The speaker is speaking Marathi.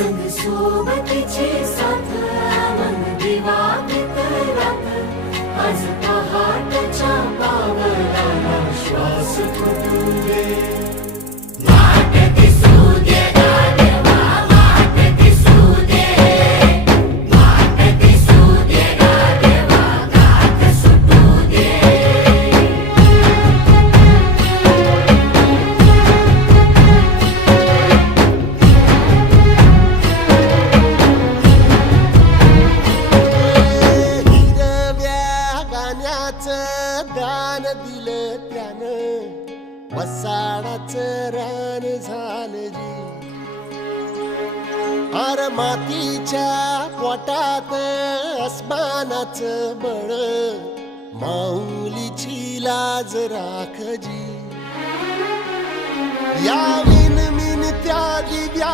संग सोबतीची साथ मन दिवाळीत रात आज पहाटच्या पावलाला श्वास फुटू दे वाट दिसू दे गाढवा वाट दिसू दे वाट दिसू दे गाढवा गाठ सुटू दे दान दिलं त्यानं वसाडाचं रान झालं जी अर मातीच्या पोटात अस्मानाचं बळ माऊलीची लाज राख जी या विन मिन त्या दिव्या